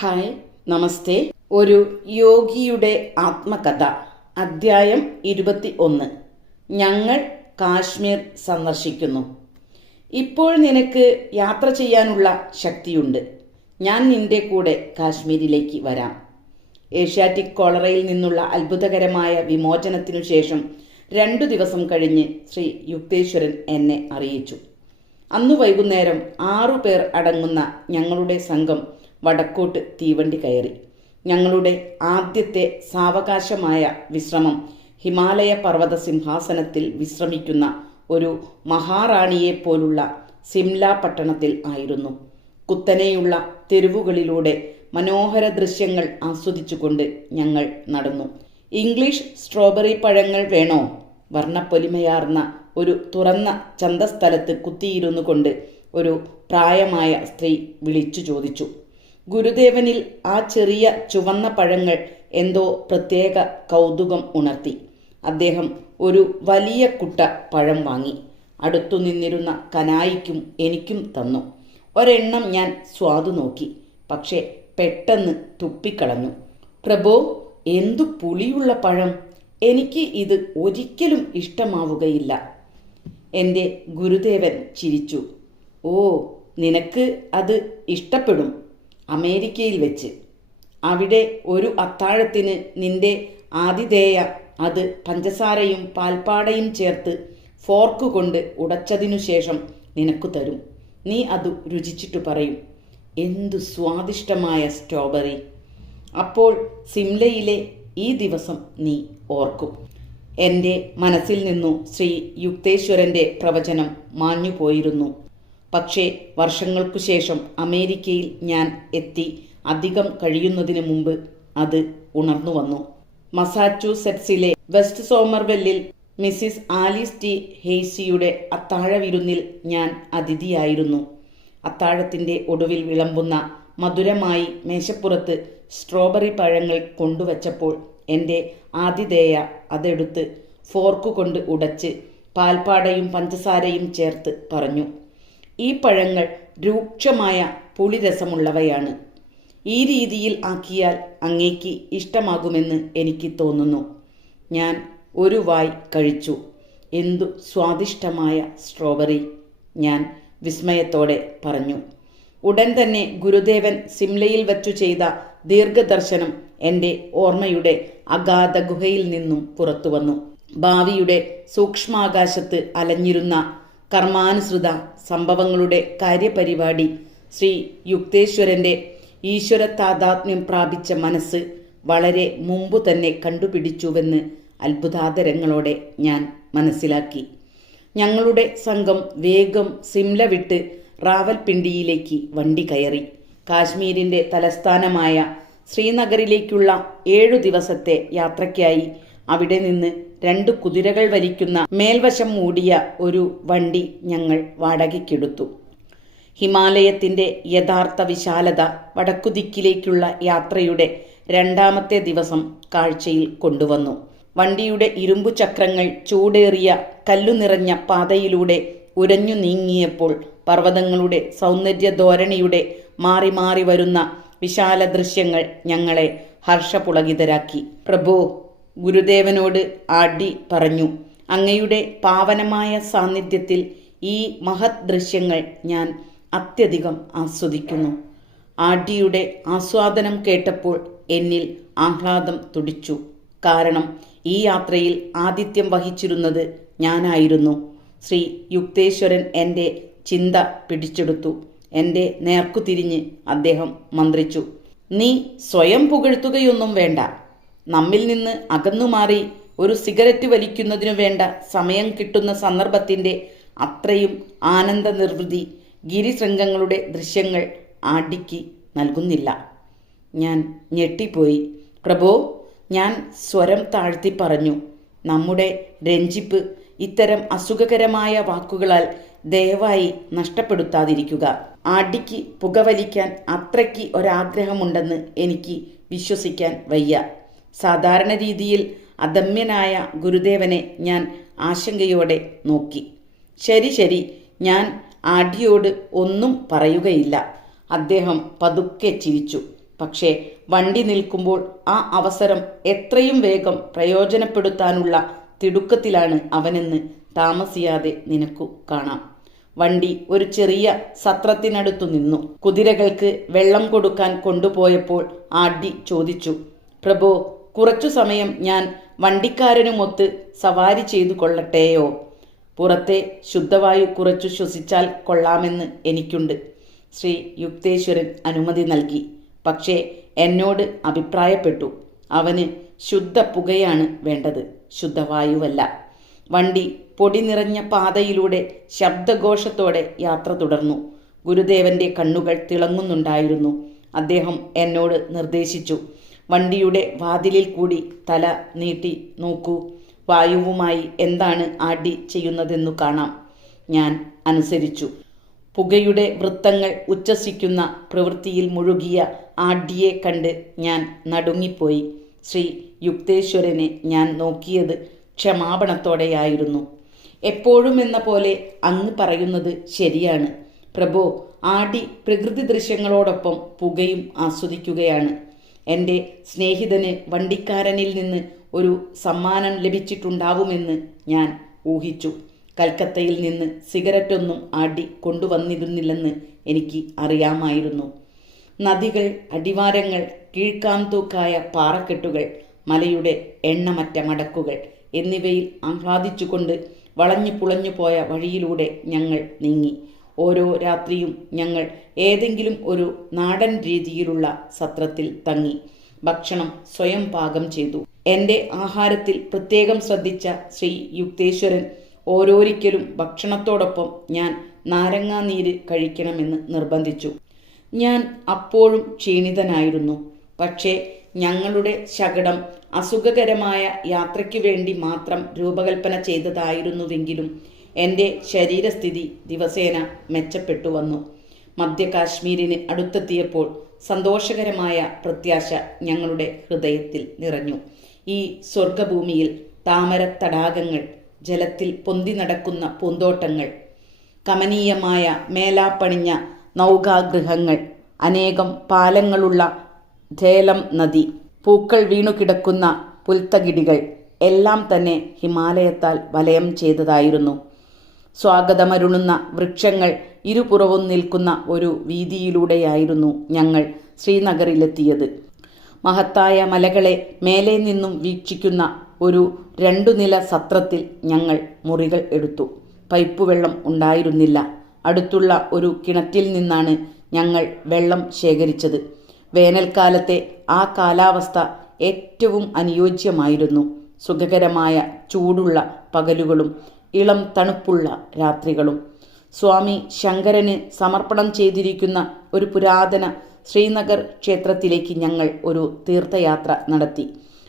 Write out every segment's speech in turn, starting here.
Hi, നമസ്തേ. ഒരു യോഗിയുടെ ആത്മകഥ, അദ്ധ്യായം 21. ഞങ്ങൾ കാശ്മീർ സന്ദർശിക്കുന്നു. ഇപ്പോൾ നിനക്ക് യാത്ര ചെയ്യാനുള്ള ശക്തിയുണ്ട്. ഞാൻ നിന്റെ കൂടെ കാശ്മീരിലേക്ക് വരാം. ഏഷ്യാറ്റിക് കോളറയിൽ നിന്നുള്ള അത്ഭുതകരമായ വിമോചനത്തിനു ശേഷം 2 ദിവസം കഴിഞ്ഞ് ശ്രീ യുക്തേശ്വരൻ എന്നെ അറിയിച്ചു. അന്നു വൈകുന്നേരം 6 പേർ അടങ്ങുന്ന ഞങ്ങളുടെ സംഘം വടക്കോട്ട് തീവണ്ടി കയറി. ഞങ്ങളുടെ ആദ്യത്തെ സാവകാശമായ വിശ്രമം ഹിമാലയ പർവ്വത സിംഹാസനത്തിൽ വിശ്രമിക്കുന്ന ഒരു മഹാറാണിയെപ്പോലുള്ള സിംല പട്ടണത്തിൽ ആയിരുന്നു. കുത്തനെയുള്ള തെരുവുകളിലൂടെ മനോഹര ദൃശ്യങ്ങൾ ആസ്വദിച്ചുകൊണ്ട് ഞങ്ങൾ നടന്നു. ഇംഗ്ലീഷ് സ്ട്രോബെറി പഴങ്ങൾ വേണോ? വർണ്ണപ്പൊലിമയാർന്ന ഒരു തുറന്ന ചന്തസ്ഥലത്ത് കുത്തിയിരുന്നു കൊണ്ട് ഒരു പ്രായമായ സ്ത്രീ വിളിച്ചു ചോദിച്ചു. ഗുരുദേവനിൽ ആ ചെറിയ ചുവന്ന പഴങ്ങൾ എന്തോ പ്രത്യേക കൗതുകം ഉണർത്തി. അദ്ദേഹം ഒരു വലിയ കുട്ട പഴം വാങ്ങി അടുത്തു നിന്നിരുന്ന കനായിക്കും എനിക്കും തന്നു. ഒരെണ്ണം ഞാൻ സ്വാദു നോക്കി, പക്ഷേ പെട്ടെന്ന് തുപ്പിക്കളഞ്ഞു. പ്രഭോ, എന്തു പുളിയുള്ള പഴം! എനിക്ക് ഇത് ഒരിക്കലും ഇഷ്ടമാവുകയില്ല. എൻ്റെ ഗുരുദേവൻ ചിരിച്ചു. ഓ, നിനക്ക് അത് ഇഷ്ടപ്പെടും. അമേരിക്കയിൽ വെച്ച് അവിടെ ഒരു അത്താഴത്തിന് നിന്റെ ആതിഥേയ അത് പഞ്ചസാരയും പാൽപ്പാടയും ചേർത്ത് ഫോർക്ക് കൊണ്ട് ഉടച്ചതിനു ശേഷം നിനക്കു തരും. നീ അത് രുചിച്ചിട്ട് പറയും, എന്തു സ്വാദിഷ്ടമായ സ്ട്രോബെറി! അപ്പോൾ സിംലയിലെ ഈ ദിവസം നീ ഓർക്കും. എൻ്റെ മനസ്സിൽ നിന്നു ശ്രീ യുക്തേശ്വരൻ്റെ പ്രവചനം മാഞ്ഞുപോയിരുന്നു. പക്ഷേ വർഷങ്ങൾക്കു ശേഷം അമേരിക്കയിൽ ഞാൻ എത്തി അധികം കഴിയുന്നതിന് മുമ്പ് അത് ഉണർന്നു വന്നു. മസാച്യൂസെറ്റ്സിലെ വെസ്റ്റ് സോമർവെല്ലിൽ മിസ്സിസ് ആലിസ് ടി ഹെയ്സിയുടെ അത്താഴ വിരുന്നിൽ ഞാൻ അതിഥിയായിരുന്നു. അത്താഴത്തിൻ്റെ ഒടുവിൽ വിളമ്പുന്ന മധുരമായി മേശപ്പുറത്ത് സ്ട്രോബെറി പഴങ്ങൾ കൊണ്ടുവച്ചപ്പോൾ എൻ്റെ ആതിഥേയ അതെടുത്ത് ഫോർക്ക് കൊണ്ട് ഉടച്ച് പാൽപ്പാടയും പഞ്ചസാരയും ചേർത്ത് പറഞ്ഞു, ഈ പഴങ്ങൾ രൂക്ഷമായ പുളിരസമുള്ളവയാണ്. ഈ രീതിയിൽ ആക്കിയാൽ അങ്ങേക്ക് ഇഷ്ടമാകുമെന്ന് എനിക്ക് തോന്നുന്നു. ഞാൻ ഒരു വായ് കഴിച്ചു. എന്തു സ്വാദിഷ്ടമായ സ്ട്രോബെറി! ഞാൻ വിസ്മയത്തോടെ പറഞ്ഞു. ഉടൻ തന്നെ ഗുരുദേവൻ സിംലയിൽ വച്ചു ചെയ്ത ദീർഘദർശനം എൻ്റെ ഓർമ്മയുടെ അഗാധ ഗുഹയിൽ നിന്നും പുറത്തു വന്നു. ഭാവിയുടെ സൂക്ഷ്മാകാശത്ത് അലഞ്ഞിരുന്ന കർമാനുസൃത സംഭവങ്ങളുടെ കാര്യപരിപാടി ശ്രീ യുക്തേശ്വരൻ്റെ ഈശ്വര താതാത്മ്യം പ്രാപിച്ച മനസ്സ് വളരെ മുമ്പു തന്നെ കണ്ടുപിടിച്ചുവെന്ന് അത്ഭുതാദരങ്ങളോടെ ഞാൻ മനസ്സിലാക്കി. ഞങ്ങളുടെ സംഘം വേഗം സിംല വിട്ട് റാവൽപിണ്ടിയിലേക്ക് വണ്ടി കയറി. കാശ്മീരിൻ്റെ തലസ്ഥാനമായ ശ്രീനഗറിലേക്കുള്ള 7 ദിവസത്തെ യാത്രയ്ക്കായി അവിടെ നിന്ന് 2 കുതിരകൾ വലിക്കുന്ന മേൽവശം മൂടിയ ഒരു വണ്ടി ഞങ്ങൾ വാടകയ്ക്കെടുത്തു. ഹിമാലയത്തിൻ്റെ യഥാർത്ഥ വിശാലത വടക്കുദിക്കിലേക്കുള്ള യാത്രയുടെ 2ാമത്തെ ദിവസം കാഴ്ചയിൽ കൊണ്ടുവന്നു. വണ്ടിയുടെ ഇരുമ്പു ചക്രങ്ങൾ ചൂടേറിയ കല്ലു നിറഞ്ഞ പാതയിലൂടെ ഉരഞ്ഞു നീങ്ങിയപ്പോൾ പർവ്വതങ്ങളുടെ സൗന്ദര്യ ധോരണിയുടെ മാറി മാറി വരുന്ന വിശാല ദൃശ്യങ്ങൾ ഞങ്ങളെ ഹർഷപുളകിതരാക്കി. പ്രഭോ, ഗുരുദേവനോട് ആഡി പറഞ്ഞു, അങ്ങയുടെ പാവനമായ സാന്നിധ്യത്തിൽ ഈ മഹത് ദൃശ്യങ്ങൾ ഞാൻ അത്യധികം ആസ്വദിക്കുന്നു. ആഡിയുടെ ആസ്വാദനം കേട്ടപ്പോൾ എന്നിൽ ആഹ്ലാദം തുടിച്ചു. കാരണം ഈ യാത്രയിൽ ആതിഥ്യം വഹിച്ചിരുന്നത് ഞാനായിരുന്നു. ശ്രീ യുക്തേശ്വരൻ എൻ്റെ ചിന്ത പിടിച്ചെടുത്തു. എൻ്റെ നേർക്കു തിരിഞ്ഞ് അദ്ദേഹം മന്ത്രിച്ചു, നീ സ്വയം പുകഴ്ത്തുകയൊന്നും വേണ്ട. നമ്മിൽ നിന്ന് അകന്നുമാറി ഒരു സിഗരറ്റ് വലിക്കുന്നതിനു വേണ്ട സമയം കിട്ടുന്ന സന്ദർഭത്തിൻ്റെ അത്രയും ആനന്ദ നിർവൃതി ഗിരിശൃംഗങ്ങളുടെ ദൃശ്യങ്ങൾ ആഡിക്ക് നൽകുന്നില്ല. ഞാൻ ഞെട്ടിപ്പോയി. പ്രഭോ, ഞാൻ സ്വരം താഴ്ത്തി പറഞ്ഞു, നമ്മുടെ രഞ്ജിപ്പ് ഇത്തരം അസുഖകരമായ വാക്കുകളാൽ ദയവായി നഷ്ടപ്പെടുത്താതിരിക്കുക. ആഡിക്ക് പുകവലിക്കാൻ അത്രയ്ക്ക് ഒരാഗ്രഹമുണ്ടെന്ന് എനിക്ക് വിശ്വസിക്കാൻ വയ്യ. സാധാരണ രീതിയിൽ അദമ്യനായ ഗുരുദേവനെ ഞാൻ ആശങ്കയോടെ നോക്കി. ശരി ശരി, ഞാൻ ആഡിയോട് ഒന്നും പറയുകയില്ല. അദ്ദേഹം പതുക്കെ ചിരിച്ചു. പക്ഷേ വണ്ടി നിൽക്കുമ്പോൾ ആ അവസരം എത്രയും വേഗം പ്രയോജനപ്പെടുത്താനുള്ള തിടുക്കത്തിലാണ് അവനെന്ന് താമസിയാതെ നിനക്കു കാണാം. വണ്ടി ഒരു ചെറിയ സത്രത്തിനടുത്തു നിന്നു. കുതിരകൾക്ക് വെള്ളം കൊടുക്കാൻ കൊണ്ടുപോയപ്പോൾ ആഡ്ഡി ചോദിച്ചു, പ്രഭോ, കുറച്ചു സമയം ഞാൻ വണ്ടിക്കാരനുമൊത്ത് സവാരി ചെയ്തു കൊള്ളട്ടെയോ? പുറത്തെ ശുദ്ധവായു കുറച്ചു ശ്വസിച്ചാൽ കൊള്ളാമെന്ന് എനിക്കുണ്ട്. ശ്രീ യുക്തേശ്വരൻ അനുമതി നൽകി. പക്ഷേ എന്നോട് അഭിപ്രായപ്പെട്ടു, അവന് ശുദ്ധ പുകയാണ് വേണ്ടത്, ശുദ്ധവായുവല്ല. വണ്ടി പൊടി നിറഞ്ഞ പാതയിലൂടെ ശബ്ദഘോഷത്തോടെ യാത്ര തുടർന്നു. ഗുരുദേവന്റെ കണ്ണുകൾ തിളങ്ങുന്നുണ്ടായിരുന്നു. അദ്ദേഹം എന്നോട് നിർദ്ദേശിച്ചു, വണ്ടിയുടെ വാതിലിൽ കൂടി തല നീട്ടി നോക്കൂ, വായുവുമായി എന്താണ് ആഡ്ഡി ചെയ്യുന്നതെന്നു കാണാം. ഞാൻ അനുസരിച്ചു. പുകയുടെ വൃത്തങ്ങൾ ഉച്ഛസിക്കുന്ന പ്രവൃത്തിയിൽ മുഴുകിയ ആഡ്ഡിയെ കണ്ട് ഞാൻ നടുങ്ങിപ്പോയി. ശ്രീ യുക്തേശ്വരനെ ഞാൻ നോക്കിയത് ക്ഷമാപണത്തോടെയായിരുന്നു. എപ്പോഴും എന്ന പോലെ അങ്ങ് പറയുന്നത് ശരിയാണ് പ്രഭോ. ആഡ്ഡി പ്രകൃതി ദൃശ്യങ്ങളോടൊപ്പം പുകയും ആസ്വദിക്കുകയാണ്. എൻ്റെ സ്നേഹിതന് വണ്ടിക്കാരനിൽ നിന്ന് ഒരു സമ്മാനം ലഭിച്ചിട്ടുണ്ടാവുമെന്ന് ഞാൻ ഊഹിച്ചു. കൽക്കത്തയിൽ നിന്ന് സിഗരറ്റൊന്നും ആഡ്ഡി കൊണ്ടുവന്നിരുന്നില്ലെന്ന് എനിക്ക് അറിയാമായിരുന്നു. നദികൾ, അടിവാരങ്ങൾ, കീഴ്ക്കാംതൂക്കായ പാറക്കെട്ടുകൾ, മലയുടെ എണ്ണമറ്റ മടക്കുകൾ എന്നിവയിൽ ആഹ്ലാദിച്ചുകൊണ്ട് വളഞ്ഞു പുളഞ്ഞു പോയ വഴിയിലൂടെ ഞങ്ങൾ നീങ്ങി. ഓരോ രാത്രിയും ഞങ്ങൾ ഏതെങ്കിലും ഒരു നാടൻ രീതിയിലുള്ള സത്രത്തിൽ തങ്ങി ഭക്ഷണം സ്വയം പാകം ചെയ്തു. എൻ്റെ ആഹാരത്തിൽ പ്രത്യേകം ശ്രദ്ധിച്ച ശ്രീ യുക്തേശ്വരൻ ഓരോരിക്കലും ഭക്ഷണത്തോടൊപ്പം ഞാൻ നാരങ്ങാനീര് കഴിക്കണമെന്ന് നിർബന്ധിച്ചു. ഞാൻ അപ്പോഴും ക്ഷീണിതനായിരുന്നു. പക്ഷേ ഞങ്ങളുടെ ശകടം അസുഖകരമായ യാത്രയ്ക്കു വേണ്ടി മാത്രം രൂപകൽപ്പന ചെയ്തതായിരുന്നുവെങ്കിലും എൻ്റെ ശരീരസ്ഥിതി ദിവസേന മെച്ചപ്പെട്ടു വന്നു. മധ്യ കാശ്മീരിന് അടുത്തെത്തിയപ്പോൾ സന്തോഷകരമായ പ്രത്യാശ ഞങ്ങളുടെ ഹൃദയത്തിൽ നിറഞ്ഞു. ഈ സ്വർഗഭൂമിയിൽ താമര തടാകങ്ങൾ, ജലത്തിൽ പൊന്തി നടക്കുന്ന പൂന്തോട്ടങ്ങൾ, കമനീയമായ മേലാപ്പണിഞ്ഞ നൗകാഗൃഹങ്ങൾ, അനേകം പാലങ്ങളുള്ള ഝേലം നദി, പൂക്കൾ വീണുകിടക്കുന്ന പുൽത്തകിടികൾ എല്ലാം തന്നെ ഹിമാലയത്താൽ വലയം ചെയ്തതായിരുന്നു. സ്വാഗതമരുളുന്ന വൃക്ഷങ്ങൾ ഇരുപുറവും നിൽക്കുന്ന ഒരു വീതിയിലൂടെയായിരുന്നു ഞങ്ങൾ ശ്രീനഗറിലെത്തിയത്. മഹത്തായ മലകളെ മേലെ നിന്നും വീക്ഷിക്കുന്ന ഒരു 2 നില സത്രത്തിൽ ഞങ്ങൾ മുറികൾ എടുത്തു. പൈപ്പ് വെള്ളം ഉണ്ടായിരുന്നില്ല. അടുത്തുള്ള ഒരു കിണറ്റിൽ നിന്നാണ് ഞങ്ങൾ വെള്ളം ശേഖരിച്ചത്. വേനൽക്കാലത്തെ ആ കാലാവസ്ഥ ഏറ്റവും അനുയോജ്യമായിരുന്നു. സുഖകരമായ ചൂടുള്ള പകലുകളും ഇളം തണുപ്പുള്ള രാത്രികളും. സ്വാമി ശങ്കരന് സമർപ്പണം ചെയ്തിരിക്കുന്ന ഒരു പുരാതന ശ്രീനഗർ ക്ഷേത്രത്തിലേക്ക് ഞങ്ങൾ ഒരു തീർത്ഥയാത്ര നടത്തി.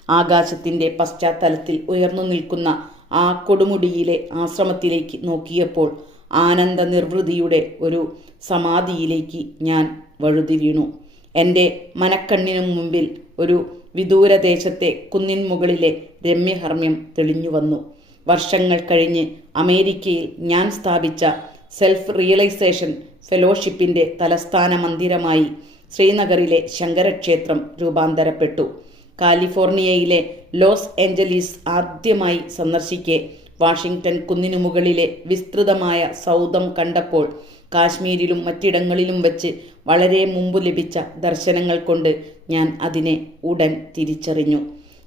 ആകാശത്തിൻ്റെ പശ്ചാത്തലത്തിൽ ഉയർന്നു നിൽക്കുന്ന ആ കൊടുമുടിയിലെ ആശ്രമത്തിലേക്ക് നോക്കിയപ്പോൾ ആനന്ദ നിർവൃതിയുടെ ഒരു സമാധിയിലേക്ക് ഞാൻ വഴുതി വീണു. എൻ്റെ മനക്കണ്ണിനു മുമ്പിൽ ഒരു വിദൂരദേശത്തെ കുന്നിൻ മുകളിലെ രമ്യഹർമ്മ്യം തെളിഞ്ഞു വന്നു. വർഷങ്ങൾ കഴിഞ്ഞ് അമേരിക്കയിൽ ഞാൻ സ്ഥാപിച്ച സെൽഫ് റിയലൈസേഷൻ ഫെലോഷിപ്പിൻ്റെ തലസ്ഥാന മന്ദിരമായി ശ്രീനഗറിലെ ശങ്കരക്ഷേത്രം രൂപാന്തരപ്പെട്ടു. കാലിഫോർണിയയിലെ ലോസ് ഏഞ്ചലീസ് ആദ്യമായി സന്ദർശിക്കെ വാഷിംഗ്ടൺ കുന്നിനു മുകളിലെ വിസ്തൃതമായ സൗധം കണ്ടപ്പോൾ കാശ്മീരിലും മറ്റിടങ്ങളിലും വെച്ച് വളരെ മുമ്പ് ലഭിച്ച ദർശനങ്ങൾ കൊണ്ട് ഞാൻ അതിനെ ഉടൻ തിരിച്ചറിഞ്ഞു.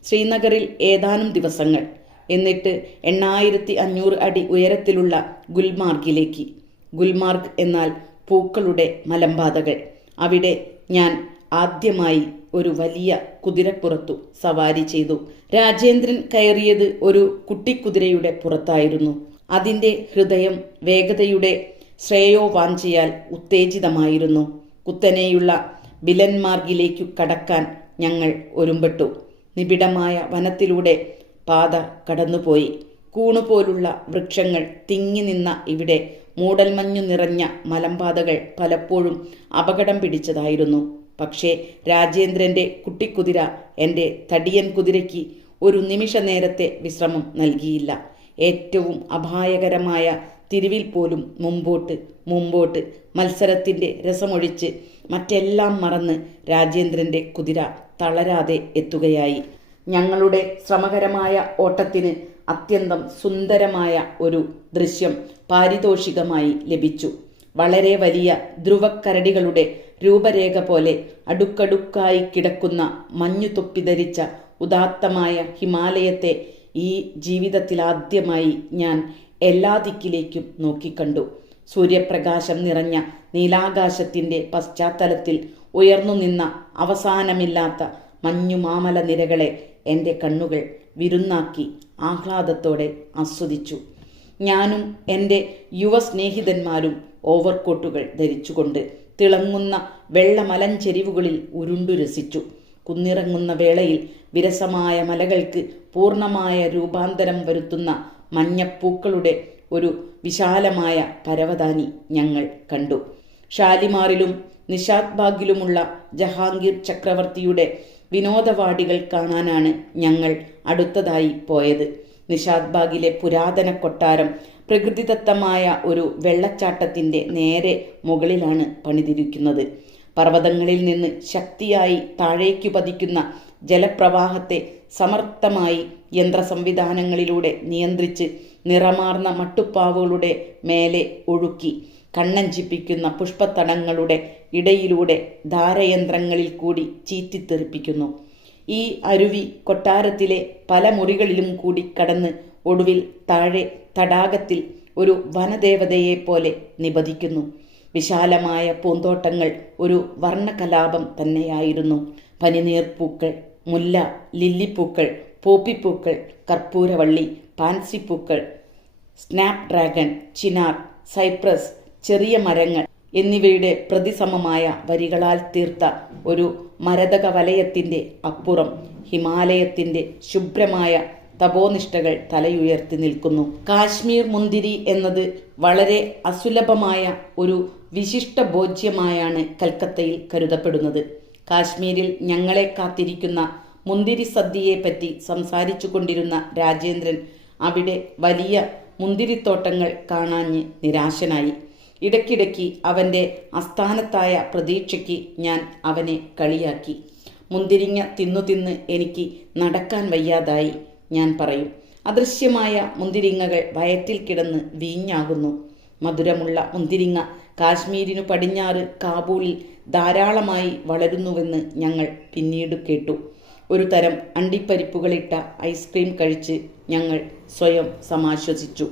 ശ്രീനഗറിൽ ഏതാനും ദിവസങ്ങൾ, എന്നിട്ട് 8500 അടി ഉയരത്തിലുള്ള ഗുൽമാർഗിലേക്ക്. ഗുൽമാർഗ് എന്നാൽ പൂക്കളുടെ മലമ്പാതകൾ. അവിടെ ഞാൻ ആദ്യമായി ഒരു വലിയ കുതിരപ്പുറത്തു സവാരി ചെയ്തു. രാജേന്ദ്രൻ കയറിയത് ഒരു കുട്ടിക്കുതിരയുടെ പുറത്തായിരുന്നു. അതിൻ്റെ ഹൃദയം വേഗതയുടെ ശ്രേയോവാഞ്ചയാൽ ഉത്തേജിതമായിരുന്നു. കുത്തനെയുള്ള ബിലൻമാർഗിലേക്കു കടക്കാൻ ഞങ്ങൾ ഒരുമ്പെട്ടു. നിബിഡമായ വനത്തിലൂടെ പാത കടന്നുപോയി. കൂണുപോലുള്ള വൃക്ഷങ്ങൾ തിങ്ങി നിന്ന ഇവിടെ മൂടൽമഞ്ഞു നിറഞ്ഞ മലമ്പാതകൾ പലപ്പോഴും അപകടം പിടിച്ചതായിരുന്നു. പക്ഷേ രാജേന്ദ്രൻ്റെ കുട്ടിക്കുതിര എൻ്റെ തടിയൻ കുതിരയ്ക്ക് ഒരു നിമിഷ നേരത്തെ വിശ്രമം നൽകിയില്ല. ഏറ്റവും അപായകരമായ തിരിവിൽ പോലും മുമ്പോട്ട് മത്സരത്തിൻ്റെ രസമൊഴിച്ച് മറ്റെല്ലാം മറന്ന് രാജേന്ദ്രൻ്റെ കുതിര തളരാതെ എത്തുകയായി. ഞങ്ങളുടെ ശ്രമകരമായ ഓട്ടത്തിന് അത്യന്തം സുന്ദരമായ ഒരു ദൃശ്യം പാരിതോഷികമായി ലഭിച്ചു. വളരെ വലിയ ധ്രുവക്കരടികളുടെ രൂപരേഖ പോലെ അടുക്കടുക്കായി കിടക്കുന്ന മഞ്ഞുതൊപ്പി ധരിച്ച ഉദാത്തമായ ഹിമാലയത്തെ ഈ ജീവിതത്തിലാദ്യമായി ഞാൻ എല്ലാ ദിക്കിലേക്കും നോക്കിക്കണ്ടു. സൂര്യപ്രകാശം നിറഞ്ഞ നീലാകാശത്തിൻ്റെ പശ്ചാത്തലത്തിൽ ഉയർന്നു നിന്ന അവസാനമില്ലാത്ത മഞ്ഞുമാമല നിരകളെ എൻ്റെ കണ്ണുകൾ വിരുന്നാക്കി ആഹ്ലാദത്തോടെ ആസ്വദിച്ചു. ഞാനും എൻ്റെ യുവ സ്നേഹിതന്മാരും ഓവർകോട്ടുകൾ ധരിച്ചുകൊണ്ട് തിളങ്ങുന്ന വെള്ളമലഞ്ചെരിവുകളിൽ ഉരുണ്ടു രസിച്ചു. കുന്നിറങ്ങുന്ന വേളയിൽ വിരസമായ മലകൾക്ക് പൂർണ്ണമായ രൂപാന്തരം വരുത്തുന്ന മഞ്ഞപ്പൂക്കളുടെ ഒരു വിശാലമായ പരവതാനി ഞങ്ങൾ കണ്ടു. ഷാലിമാറിലും നിഷാദ് ബാഗിലുമുള്ള ജഹാംഗീർ ചക്രവർത്തിയുടെ വിനോദവാടികൾ കാണാനാണ് ഞങ്ങൾ അടുത്തതായി പോയത്. നിഷാദ് ബാഗിലെ പുരാതന കൊട്ടാരം പ്രകൃതിദത്തമായ ഒരു വെള്ളച്ചാട്ടത്തിൻ്റെ നേരെ മുകളിലാണ് പണിതിരിക്കുന്നത്. പർവ്വതങ്ങളിൽ നിന്ന് ശക്തിയായി താഴേക്കു പതിക്കുന്ന ജലപ്രവാഹത്തെ സമർത്ഥമായി യന്ത്രസംവിധാനങ്ങളിലൂടെ നിയന്ത്രിച്ച് നിറമാർന്ന മട്ടുപ്പാവുകളുടെ മേലെ ഒഴുക്കി കണ്ണഞ്ചിപ്പിക്കുന്ന പുഷ്പത്തടങ്ങളുടെ ഇടയിലൂടെ ധാരയന്ത്രങ്ങളിൽ കൂടി ചീറ്റിത്തെറിപ്പിക്കുന്നു. ഈ അരുവി കൊട്ടാരത്തിലെ പല മുറികളിലും കൂടി കടന്ന് ഒടുവിൽ താഴെ തടാകത്തിൽ ഒരു വനദേവതയെപ്പോലെ നിപതിക്കുന്നു. വിശാലമായ പൂന്തോട്ടങ്ങൾ ഒരു വർണ്ണകലാപം തന്നെയായിരുന്നു. പനിനീർപ്പൂക്കൾ, മുല്ല, ലില്ലിപ്പൂക്കൾ, പോപ്പിപ്പൂക്കൾ, കർപ്പൂരവള്ളി, പാൻസിപ്പൂക്കൾ, സ്നാപ് ഡ്രാഗൺ, ചിനാർ, സൈപ്രസ്, ചെറിയ മരങ്ങൾ എന്നിവയുടെ പ്രതിസമമായ വരികളാൽ തീർത്ത ഒരു മരതക വലയത്തിൻ്റെ അപ്പുറം ഹിമാലയത്തിൻ്റെ ശുഭ്രമായ തപോനിഷ്ഠകൾ തലയുയർത്തി നിൽക്കുന്നു. കാശ്മീർ മുന്തിരി എന്നത് വളരെ അസുലഭമായ ഒരു വിശിഷ്ട ഭോജ്യമായാണ് കൽക്കത്തയിൽ കരുതപ്പെടുന്നത്. കാശ്മീരിൽ ഞങ്ങളെ കാത്തിരിക്കുന്ന മുന്തിരി സദ്യയെപ്പറ്റി സംസാരിച്ചു കൊണ്ടിരുന്ന രാജേന്ദ്രൻ അവിടെ വലിയ മുന്തിരിത്തോട്ടങ്ങൾ കാണാഞ്ഞ് നിരാശനായി. ഇടയ്ക്കിടയ്ക്ക് അവൻ്റെ അസ്ഥാനത്തായ പ്രതീക്ഷയ്ക്ക് ഞാൻ അവനെ കളിയാക്കി. മുന്തിരിങ്ങ തിന്നു എനിക്ക് നടക്കാൻ വയ്യാതായി ഞാൻ പറയും. അദൃശ്യമായ മുന്തിരിങ്ങകൾ വയറ്റിൽ കിടന്ന് വീഞ്ഞാകുന്നു. മധുരമുള്ള മുന്തിരിങ്ങ കാശ്മീരിനു പടിഞ്ഞാറ് കാബൂളിൽ ധാരാളമായി വളരുന്നുവെന്ന് ഞങ്ങൾ പിന്നീട് കേട്ടു. ഒരു തരം അണ്ടിപ്പരിപ്പുകളിട്ട ഐസ്ക്രീം കഴിച്ച് ഞങ്ങൾ സ്വയം സമാശ്വസിച്ചു.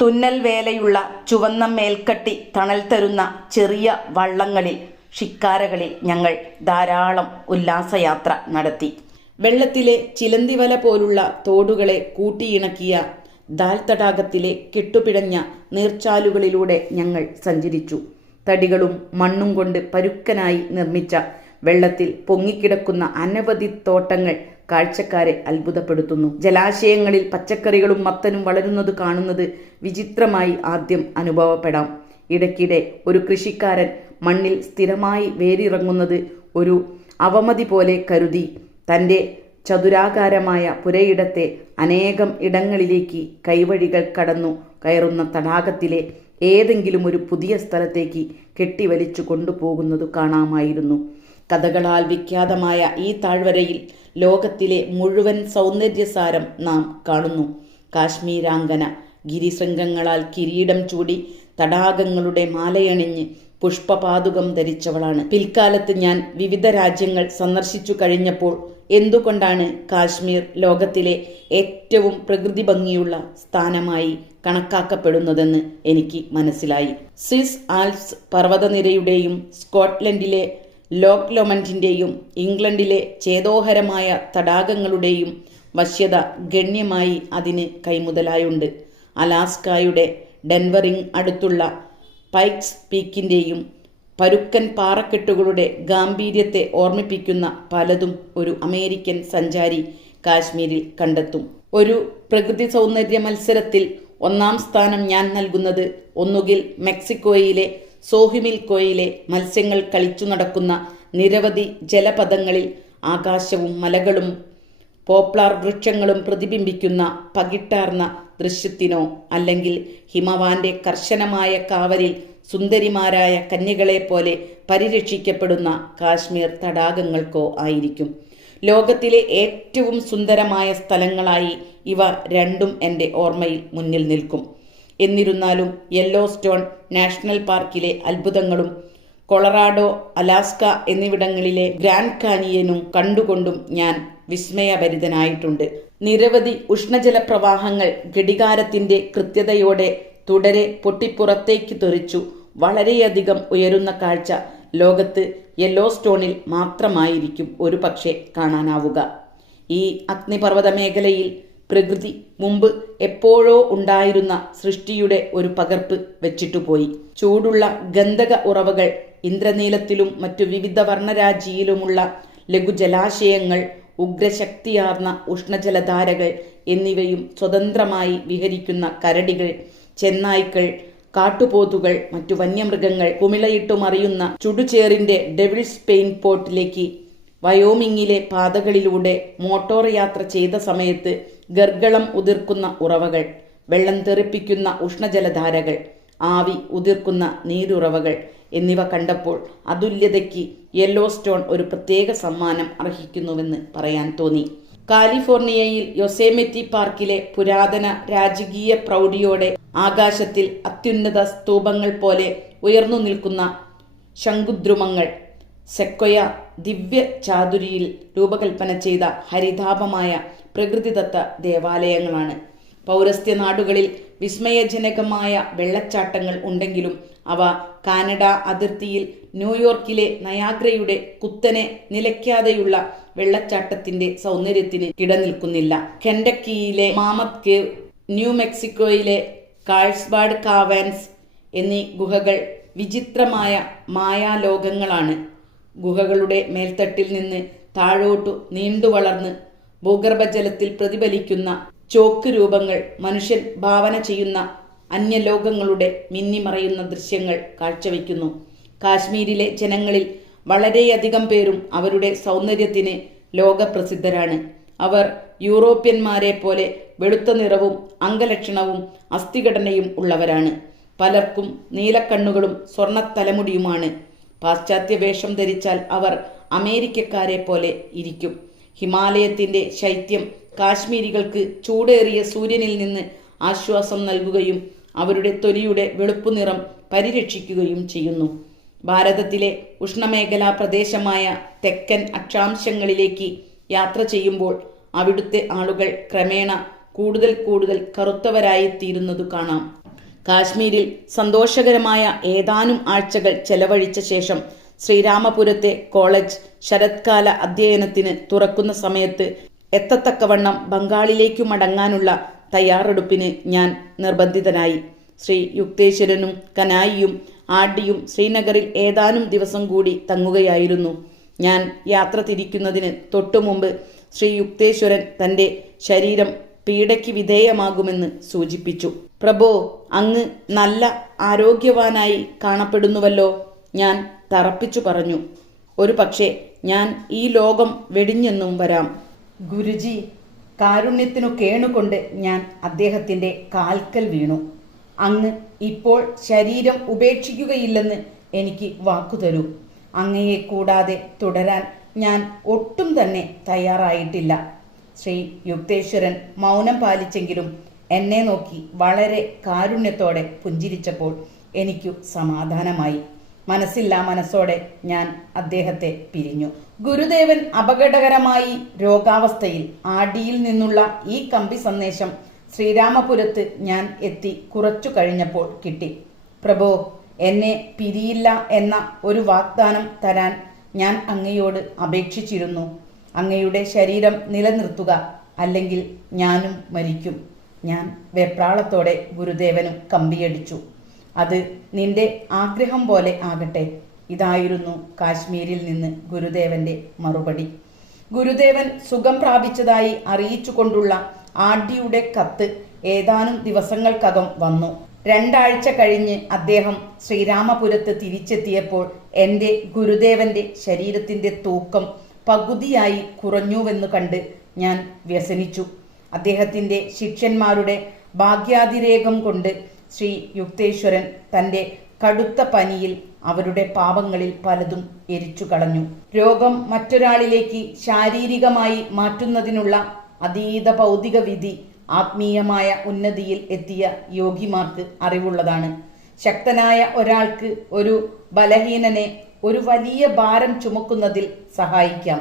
തുന്നൽ വേലയുള്ള ചുവന്ന മേൽക്കട്ടി തണൽ തരുന്ന ചെറിയ വള്ളങ്ങളിൽ, ഷിക്കാരകളിൽ ഞങ്ങൾ ധാരാളം ഉല്ലാസയാത്ര നടത്തി. വെള്ളത്തിലെ ചിലന്തിവല പോലുള്ള തോടുകളെ കൂട്ടിയിണക്കിയ ദാൽ തടാകത്തിലെ കെട്ടുപിടഞ്ഞ നീർച്ചാലുകളിലൂടെ ഞങ്ങൾ സഞ്ചരിച്ചു. തടികളും മണ്ണും കൊണ്ട് പരുക്കനായി നിർമ്മിച്ച വെള്ളത്തിൽ പൊങ്ങിക്കിടക്കുന്ന അനവധി തോട്ടങ്ങൾ കാഴ്ചക്കാരെ അത്ഭുതപ്പെടുത്തുന്നു. ജലാശയങ്ങളിൽ പച്ചക്കറികളും മത്തനും വളരുന്നത് കാണുന്നത് വിചിത്രമായി ആദ്യം അനുഭവപ്പെടാം. ഇടയ്ക്കിടെ ഒരു കൃഷിക്കാരൻ മണ്ണിൽ സ്ഥിരമായി വേരിറങ്ങുന്നത് ഒരു അവമതി പോലെ കരുതി തൻ്റെ ചതുരാകാരമായ പുരയിടത്തെ അനേകം ഇടങ്ങളിലേക്ക് കൈവഴികൾ കടന്നു കയറുന്ന തടാകത്തിലെ ഏതെങ്കിലും ഒരു പുതിയ സ്ഥലത്തേക്ക് കെട്ടിവലിച്ചു കൊണ്ടുപോകുന്നത് കാണാമായിരുന്നു. കഥകളാൽ വിഖ്യാതമായ ഈ താഴ്വരയിൽ ലോകത്തിലെ മുഴുവൻ സൗന്ദര്യസാരം നാം കാണുന്നു. കാശ്മീരാങ്കന ഗിരിശൃംഗങ്ങളാൽ കിരീടം ചൂടി തടാകങ്ങളുടെ മാലയണിഞ്ഞ് പുഷ്പപാതുകം ധരിച്ചവളാണ്. പിൽക്കാലത്ത് ഞാൻ വിവിധ രാജ്യങ്ങൾ സന്ദർശിച്ചു കഴിഞ്ഞപ്പോൾ എന്തുകൊണ്ടാണ് കാശ്മീർ ലോകത്തിലെ ഏറ്റവും പ്രകൃതി ഭംഗിയുള്ള സ്ഥാനമായി കണക്കാക്കപ്പെടുന്നതെന്ന് എനിക്ക് മനസ്സിലായി. സ്വിസ് ആൽപ്സ് പർവ്വതനിരയുടെയും സ്കോട്ട്ലൻഡിലെ ലോക് ലൊമൻഡിൻ്റെയും ഇംഗ്ലണ്ടിലെ ചേതോഹരമായ തടാകങ്ങളുടെയും വശ്യത ഗണ്യമായി അതിന് കൈമുതലായുണ്ട്. അലാസ്കായുടെ ഡെൻവറിങ് അടുത്തുള്ള പൈക്സ് പീക്കിൻ്റെയും പരുക്കൻ പാറക്കെട്ടുകളുടെ ഗാംഭീര്യത്തെ ഓർമ്മിപ്പിക്കുന്ന പലതും ഒരു അമേരിക്കൻ സഞ്ചാരി കാശ്മീരിൽ കണ്ടെത്തും. ഒരു പ്രകൃതി സൗന്ദര്യ മത്സരത്തിൽ ഒന്നാം സ്ഥാനം ഞാൻ നൽകുന്നത് ഒന്നുകിൽ മെക്സിക്കോയിലെ സോഹിമിൽക്കോയിലെ മത്സ്യങ്ങൾ കളിച്ചു നടക്കുന്ന നിരവധി ജലപഥങ്ങളിൽ ആകാശവും മലകളും പോപ്ലാർ വൃക്ഷങ്ങളും പ്രതിബിംബിക്കുന്ന പകിട്ടാർന്ന ദൃശ്യത്തിനോ അല്ലെങ്കിൽ ഹിമവാന്റെ കർശനമായ കാവലിൽ സുന്ദരിമാരായ കന്യകളെപ്പോലെ പരിരക്ഷിക്കപ്പെടുന്ന കാശ്മീർ തടാകങ്ങൾക്കോ ആയിരിക്കും. ലോകത്തിലെ ഏറ്റവും സുന്ദരമായ സ്ഥലങ്ങളായി ഇവ രണ്ടും എൻ്റെ ഓർമ്മയിൽ മുന്നിൽ നിൽക്കും. എന്നിരുന്നാലും യെല്ലോസ്റ്റോൺ നാഷണൽ പാർക്കിലെ അത്ഭുതങ്ങളും കൊളറാഡോ, അലാസ്ക എന്നിവിടങ്ങളിലെ ഗ്രാൻഡ് കാനിയനും കണ്ടുകൊണ്ടും ഞാൻ വിസ്മയഭരിതനായിട്ടുണ്ട്. നിരവധി ഉഷ്ണജല പ്രവാഹങ്ങൾ ഘടികാരത്തിൻ്റെ കൃത്യതയോടെ തുടരെ പൊട്ടിപ്പുറത്തേക്ക് തെറിച്ചു വളരെയധികം ഉയരുന്ന കാഴ്ച ലോകത്ത് യെല്ലോസ്റ്റോണിൽ മാത്രമായിരിക്കും ഒരു പക്ഷേ കാണാനാവുക. ഈ അഗ്നിപർവ്വത മേഖലയിൽ പ്രകൃതി മുമ്പ് എപ്പോഴോ ഉണ്ടായിരുന്ന സൃഷ്ടിയുടെ ഒരു പകർപ്പ് വെച്ചിട്ടുപോയി. ചൂടുള്ള ഗന്ധക ഉറവകൾ, ഇന്ദ്രനീലത്തിലും മറ്റു വിവിധ വർണ്ണരാജിയിലുമുള്ള ലഘുജലാശയങ്ങൾ, ഉഗ്രശക്തിയാർന്ന ഉഷ്ണജലധാരകൾ എന്നിവയും സ്വതന്ത്രമായി വിഹരിക്കുന്ന കരടികൾ, ചെന്നായ്ക്കൾ, കാട്ടുപോത്തുകൾ, മറ്റു വന്യമൃഗങ്ങൾ, കുമിളയിട്ടു മറിയുന്ന ചുടുചേറിൻ്റെ ഡെവിൾസ് പെയിൻ പോർട്ടിലേക്ക് വയോമിങ്ങിലെ പാതകളിലൂടെ മോട്ടോർ യാത്ര ചെയ്ത സമയത്ത് ഗർഗളം ഉതിർക്കുന്ന ഉറവകൾ, വെള്ളം തെറിപ്പിക്കുന്ന ഉഷ്ണജലധാരകൾ, ആവി ഉതിർക്കുന്ന നീരുറവകൾ എന്നിവ കണ്ടപ്പോൾ അതുല്യതയ്ക്ക് യെല്ലോസ്റ്റോൺ ഒരു പ്രത്യേക സമ്മാനം അർഹിക്കുന്നുവെന്ന് പറയാൻ തോന്നി. കാലിഫോർണിയയിൽ യൊസെമിറ്റി പാർക്കിലെ പുരാതന രാജകീയ പ്രൗഢിയോടെ ആകാശത്തിൽ അത്യുന്നത സ്തൂപങ്ങൾ പോലെ ഉയർന്നു നിൽക്കുന്ന ശംഖുദ്രുമങ്ങൾ സെക്വയ ദിവ്യ ചാതുരിയിൽ രൂപകൽപ്പന ചെയ്ത ഹരിതാപമായ പ്രകൃതിദത്ത ദേവാലയങ്ങളാണ്. പൗരസ്ത്യ നാടുകളിൽ വിസ്മയജനകമായ വെള്ളച്ചാട്ടങ്ങൾ ഉണ്ടെങ്കിലും അവ കാനഡ അതിർത്തിയിൽ ന്യൂയോർക്കിലെ നയാഗ്രയുടെ കുത്തനെ നിലയ്ക്കാതെയുള്ള വെള്ളച്ചാട്ടത്തിന്റെ സൗന്ദര്യത്തിന് കിടനിൽക്കുന്നില്ല. കെൻഡക്കിയിലെ മാമത്ത് കേവ്, ന്യൂ മെക്സിക്കോയിലെ കാഴ്സ്ബാഡ് കാവാൻസ് എന്നീ ഗുഹകൾ വിചിത്രമായ മായാലോകങ്ങളാണ്. ഗുഹകളുടെ മേൽത്തട്ടിൽ നിന്ന് താഴോട്ടു നീണ്ടുവളർന്ന് ഭൂഗർഭജലത്തിൽ പ്രതിഫലിക്കുന്ന ചോക്ക് രൂപങ്ങൾ മനുഷ്യൻ ഭാവന ചെയ്യുന്ന അന്യലോകങ്ങളുടെ മിന്നിമറയുന്ന ദൃശ്യങ്ങൾ കാഴ്ചവെക്കുന്നു. കാശ്മീരിലെ ജനങ്ങളിൽ വളരെയധികം പേരും അവരുടെ സൗന്ദര്യത്തിന് ലോകപ്രസിദ്ധരാണ്. അവർ യൂറോപ്യന്മാരെ പോലെ വെളുത്ത നിറവും അംഗലക്ഷണവും അസ്ഥിഘടനയും ഉള്ളവരാണ്. പലർക്കും നീലക്കണ്ണുകളും സ്വർണ്ണത്തലമുടിയുമാണ്. പാശ്ചാത്യ വേഷം ധരിച്ചാൽ അവർ അമേരിക്കക്കാരെ പോലെ ഇരിക്കും. ഹിമാലയത്തിൻ്റെ ശൈത്യം കാശ്മീരികൾക്ക് ചൂടേറിയ സൂര്യനിൽ നിന്ന് ആശ്വാസം നൽകുകയും അവരുടെ തൊലിയുടെ വെളുപ്പു നിറം പരിരക്ഷിക്കുകയും ചെയ്യുന്നു. ഭാരതത്തിലെ ഉഷ്ണമേഖലാ പ്രദേശമായ തെക്കൻ അക്ഷാംശങ്ങളിലേക്ക് യാത്ര ചെയ്യുമ്പോൾ അവിടുത്തെ ആളുകൾ ക്രമേണ കൂടുതൽ കറുത്തവരായിത്തീരുന്നതു കാണാം. കാശ്മീരിൽ സന്തോഷകരമായ ഏതാനും ആഴ്ചകൾ ചെലവഴിച്ച ശേഷം ശ്രീരാമപുരത്തെ കോളേജ് ശരത്കാല അധ്യയനത്തിന് തുറക്കുന്ന സമയത്ത് എത്തത്തക്കവണ്ണം ബംഗാളിലേക്കു മടങ്ങാനുള്ള തയ്യാറെടുപ്പിന് ഞാൻ നിർബന്ധിതനായി. ശ്രീ യുക്തേശ്വരനും കനായിയും ആഡിയും ശ്രീനഗറിൽ ഏതാനും ദിവസം കൂടി തങ്ങുകയായിരുന്നു. ഞാൻ യാത്ര തിരിക്കുന്നതിന് തൊട്ടുമുമ്പ് ശ്രീ യുക്തേശ്വരൻ തൻ്റെ ശരീരം പീഡയ്ക്ക് വിധേയമാകുമെന്ന് സൂചിപ്പിച്ചു. പ്രഭോ, അങ്ങ് നല്ല ആരോഗ്യവാനായി കാണപ്പെടുന്നുവല്ലോ, ഞാൻ തറപ്പിച്ചു പറഞ്ഞു. ഒരു പക്ഷേ ഞാൻ ഈ ലോകം വെടിഞ്ഞെന്നും വരാം. ഗുരുജി, കാരുണ്യത്തിനു കേണുകൊണ്ട് ഞാൻ അദ്ദേഹത്തിൻ്റെ കാൽക്കൽ വീണു. അങ്ങ് ഇപ്പോൾ ശരീരം ഉപേക്ഷിക്കുകയില്ലെന്ന് എനിക്ക് വാക്കുതരൂ. അങ്ങയെ കൂടാതെ തുടരാൻ ഞാൻ ഒട്ടും തന്നെ തയ്യാറായിട്ടില്ല. ശ്രീ യുക്തേശ്വരൻ മൗനം പാലിച്ചെങ്കിലും എന്നെ നോക്കി വളരെ കാരുണ്യത്തോടെ പുഞ്ചിരിച്ചപ്പോൾ എനിക്കു സമാധാനമായി. മനസ്സില്ലാ മനസ്സോടെ ഞാൻ അദ്ദേഹത്തെ പിരിഞ്ഞു. ഗുരുദേവൻ അപകടകരമായി രോഗാവസ്ഥയിൽ. ആഡിയിൽ നിന്നുള്ള ഈ കമ്പി സന്ദേശം ശ്രീരാമപുരത്ത് ഞാൻ എത്തി കുറച്ചു കഴിഞ്ഞപ്പോൾ കിട്ടി. പ്രഭോ, എന്നെ പിരിയില്ല എന്ന ഒരു വാഗ്ദാനം തരാൻ ഞാൻ അങ്ങയോട് അപേക്ഷിച്ചിരുന്നു. അങ്ങയുടെ ശരീരം നിലനിർത്തുക, അല്ലെങ്കിൽ ഞാനും മരിക്കും. ഞാൻ വെപ്രാളത്തോടെ ഗുരുദേവനും കമ്പിയടിച്ചു. അത് നിന്റെ ആഗ്രഹം പോലെ ആകട്ടെ. ഇതായിരുന്നു കാശ്മീരിൽ നിന്ന് ഗുരുദേവന്റെ മറുപടി. ഗുരുദേവൻ സുഖം പ്രാപിച്ചതായി അറിയിച്ചുകൊണ്ടുള്ള ആഡിയുടെ കത്ത് ഏതാനും ദിവസങ്ങൾക്കകം വന്നു. 2 ആഴ്ച കഴിഞ്ഞ് അദ്ദേഹം ശ്രീരാമപുരത്ത് തിരിച്ചെത്തിയപ്പോൾ എൻ്റെ ഗുരുദേവന്റെ ശരീരത്തിൻ്റെ തൂക്കം പകുതിയായി കുറഞ്ഞുവെന്ന് കണ്ട് ഞാൻ വ്യസനിച്ചു. അദ്ദേഹത്തിൻ്റെ ശിഷ്യന്മാരുടെ ഭാഗ്യാതിരേകം കൊണ്ട് ശ്രീ യുക്തേശ്വരൻ തൻ്റെ കടുത്ത പനിയിൽ അവരുടെ പാപങ്ങളിൽ പലതും എരിച്ചു കളഞ്ഞു. രോഗം മറ്റൊരാളിലേക്ക് ശാരീരികമായി മാറ്റുന്നതിനുള്ള അതീത ഭൗതിക വിധി ആത്മീയമായ ഉന്നതിയിൽ എത്തിയ യോഗിമാർക്ക് അറിവുള്ളതാണ്. ശക്തനായ ഒരാൾക്ക് ഒരു ബലഹീനനെ ഒരു വലിയ ഭാരം ചുമക്കുന്നതിൽ സഹായിക്കാം.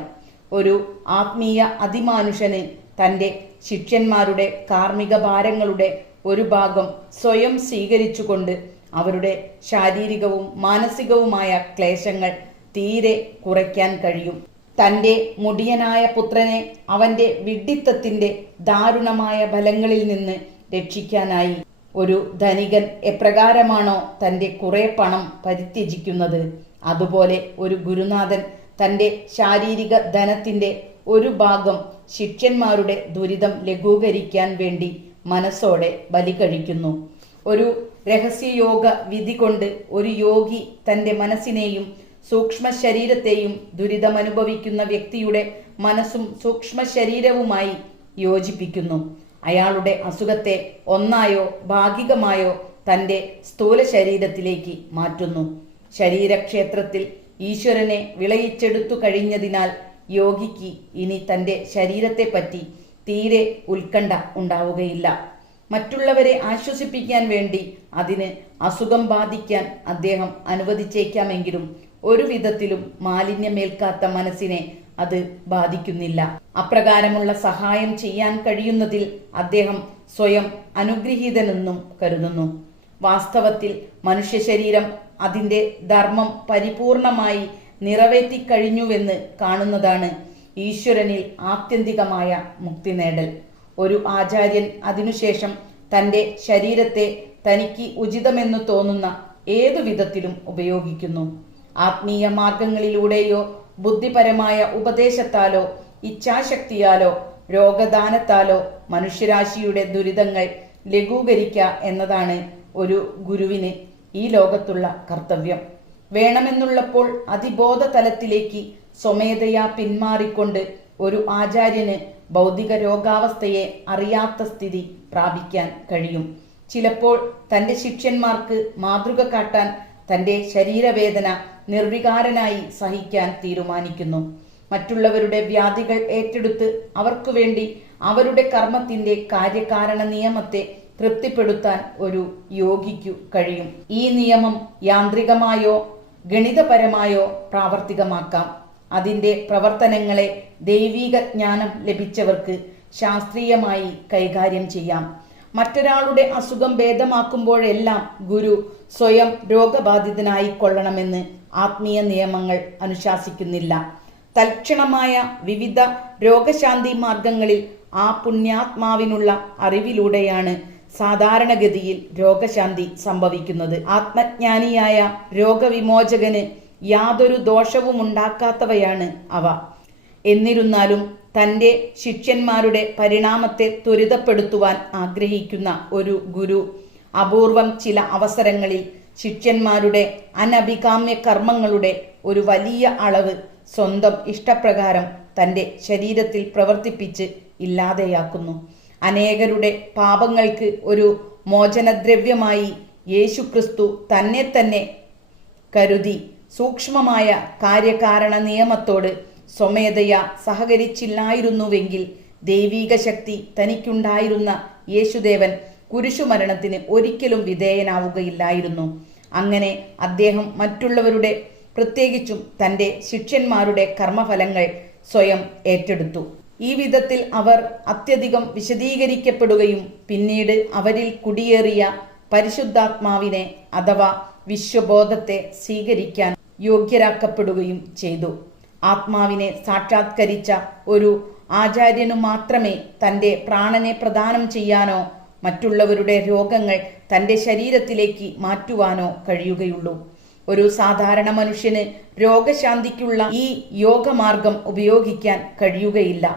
ഒരു ആത്മീയ അതിമാനുഷന് തൻ്റെ ശിഷ്യന്മാരുടെ കാർമ്മിക ഭാരങ്ങളുടെ ഒരു ഭാഗം സ്വയം സ്വീകരിച്ചുകൊണ്ട് അവരുടെ ശാരീരികവും മാനസികവുമായ ക്ലേശങ്ങൾ തീരെ കുറയ്ക്കാൻ കഴിയും. തൻ്റെ മുടിയനായ പുത്രനെ അവൻ്റെ വിഡ്ഢിത്തത്തിൻ്റെ ദാരുണമായ ഫലങ്ങളിൽ നിന്ന് രക്ഷിക്കാനായി ഒരു ധനികൻ എപ്രകാരമാണോ തൻ്റെ കുറെ പണം പരിത്യജിക്കുന്നത്, അതുപോലെ ഒരു ഗുരുനാഥൻ തൻ്റെ ശാരീരിക ധനത്തിൻ്റെ ഒരു ഭാഗം ശിഷ്യന്മാരുടെ ദുരിതം ലഘൂകരിക്കാൻ വേണ്ടി മനസ്സോടെ ബലി കഴിക്കുന്നു. ഒരു രഹസ്യയോഗ വിധി കൊണ്ട് ഒരു യോഗി തൻ്റെ മനസ്സിനെയും സൂക്ഷ്മ ശരീരത്തെയും ദുരിതമനുഭവിക്കുന്ന വ്യക്തിയുടെ മനസ്സും സൂക്ഷ്മ ശരീരവുമായി യോജിപ്പിക്കുന്നു. അയാളുടെ അസുഖത്തെ ഒന്നായോ ഭാഗികമായോ തൻ്റെ സ്ഥൂല ശരീരത്തിലേക്ക് മാറ്റുന്നു. ശരീരക്ഷേത്രത്തിൽ ഈശ്വരനെ വിളയിച്ചെടുത്തു കഴിഞ്ഞതിനാൽ യോഗിക്ക് ഇനി തൻ്റെ ശരീരത്തെപ്പറ്റി തീരെ ഉത്കണ്ഠ ഉണ്ടാവുകയില്ല. മറ്റുള്ളവരെ ആശ്വസിപ്പിക്കാൻ വേണ്ടി അതിന് അസുഖം ബാധിക്കാൻ അദ്ദേഹം അനുവദിച്ചേക്കാമെങ്കിലും ഒരു വിധത്തിലും മാലിന്യമേൽക്കാത്ത മനസ്സിനെ അത് ബാധിക്കുന്നില്ല. അപ്രകാരമുള്ള സഹായം ചെയ്യാൻ കഴിയുന്നതിൽ അദ്ദേഹം സ്വയം അനുഗ്രഹീതനെന്നും കരുതുന്നു. വാസ്തവത്തിൽ മനുഷ്യ ശരീരം അതിൻ്റെ ധർമ്മം പരിപൂർണമായി നിറവേറ്റിക്കഴിഞ്ഞുവെന്ന് കാണുന്നതാണ് ഈശ്വരനിൽ ആത്യന്തികമായ മുക്തി നേടൽ. ഒരു ആചാര്യൻ അതിനുശേഷം തൻ്റെ ശരീരത്തെ തനിക്ക് ഉചിതമെന്നു തോന്നുന്ന ഏതു വിധത്തിലും ഉപയോഗിക്കുന്നു. ആത്മീയ മാർഗങ്ങളിലൂടെയോ ബുദ്ധിപരമായ ഉപദേശത്താലോ ഇച്ഛാശക്തിയാലോ രോഗദാനത്താലോ മനുഷ്യരാശിയുടെ ദുരിതങ്ങൾ ലഘൂകരിക്കുക എന്നതാണ് ഒരു ഗുരുവിന് ഈ ലോകത്തുള്ള കർത്തവ്യം. വേണമെന്നുള്ളപ്പോൾ അതിബോധ തലത്തിലേക്ക് സ്വമേധയാ പിന്മാറിക്കൊണ്ട് ഒരു ആചാര്യന് ഭൗതിക രോഗാവസ്ഥയെ അറിയാത്ത സ്ഥിതി പ്രാപിക്കാൻ കഴിയും. ചിലപ്പോൾ തൻ്റെ ശിഷ്യന്മാർക്ക് മാതൃക കാട്ടാൻ തൻ്റെ ശരീരവേദന നിർവികാരനായി സഹിക്കാൻ തീരുമാനിക്കുന്നു. മറ്റുള്ളവരുടെ വ്യാധികൾ ഏറ്റെടുത്ത് അവർക്കു വേണ്ടി അവരുടെ കർമ്മത്തിൻ്റെ കാര്യകാരണ നിയമത്തെ തൃപ്തിപ്പെടുത്താൻ ഒരു യോഗിക്കു കഴിയും. ഈ നിയമം യാന്ത്രികമായോ ഗണിതപരമായോ പ്രാവർത്തികമാക്കാം. അതിൻ്റെ പ്രവർത്തനങ്ങളെ ദൈവീക ജ്ഞാനം ലഭിച്ചവർക്ക് ശാസ്ത്രീയമായി കൈകാര്യം ചെയ്യാം. മറ്റൊരാളുടെ അസുഖം ഭേദമാക്കുമ്പോഴെല്ലാം ഗുരു സ്വയം രോഗബാധിതനായിക്കൊള്ളണമെന്ന് ആത്മീയ നിയമങ്ങൾ അനുശാസിക്കുന്നില്ല. തൽക്ഷണമായ വിവിധ രോഗശാന്തി മാർഗങ്ങളിൽ ആ പുണ്യാത്മാവിനുള്ള അറിവിലൂടെയാണ് സാധാരണഗതിയിൽ രോഗശാന്തി സംഭവിക്കുന്നത്. ആത്മജ്ഞാനിയായ രോഗവിമോചകന് യാതൊരു ദോഷവുമുണ്ടാക്കാത്തവയാണ് അവ. എന്നിരുന്നാലും തൻ്റെ ശിഷ്യന്മാരുടെ പരിണാമത്തെ ത്വരിതപ്പെടുത്തുവാൻ ആഗ്രഹിക്കുന്ന ഒരു ഗുരു അപൂർവം ചില അവസരങ്ങളിൽ ശിഷ്യന്മാരുടെ അനഭികാമ്യ കർമ്മങ്ങളുടെ ഒരു വലിയ അളവ് സ്വന്തം ഇഷ്ടപ്രകാരം തൻ്റെ ശരീരത്തിൽ പ്രവർത്തിപ്പിച്ച് ഇല്ലാതെയാക്കുന്നു. അനേകരുടെ പാപങ്ങൾക്ക് ഒരു മോചനദ്രവ്യമായി യേശുക്രിസ്തു തന്നെ തന്നെ കരുതി സൂക്ഷ്മമായ കാര്യകാരണ നിയമത്തോട് സ്വമേധയാ സഹകരിച്ചില്ലായിരുന്നുവെങ്കിൽ ദൈവീക ശക്തി തനിക്കുണ്ടായിരുന്ന യേശുദേവൻ കുരിശുമരണത്തിന് ഒരിക്കലും വിധേയനാവുകയില്ലായിരുന്നു. അങ്ങനെ അദ്ദേഹം മറ്റുള്ളവരുടെ, പ്രത്യേകിച്ചും തൻ്റെ ശിഷ്യന്മാരുടെ കർമ്മഫലങ്ങൾ സ്വയം ഏറ്റെടുത്തു. ഈ വിധത്തിൽ അവർ അത്യധികം വിശദീകരിക്കപ്പെടുകയും പിന്നീട് അവരിൽ കുടിയേറിയ പരിശുദ്ധാത്മാവിനെ അഥവാ വിശ്വബോധത്തെ സ്വീകരിക്കാൻ യോഗ്യരാക്കപ്പെടുകയും ചെയ്തു. ആത്മാവിനെ സാക്ഷാത്കരിച്ച ഒരു ആചാര്യനു മാത്രമേ തൻ്റെ പ്രാണനെ പ്രദാനം ചെയ്യാനോ മറ്റുള്ളവരുടെ രോഗങ്ങൾ തൻ്റെ ശരീരത്തിലേക്ക് മാറ്റുവാനോ കഴിയുകയുള്ളൂ. ഒരു സാധാരണ മനുഷ്യന് രോഗശാന്തിക്കുള്ള ഈ യോഗമാർഗം ഉപയോഗിക്കാൻ കഴിയുകയില്ല.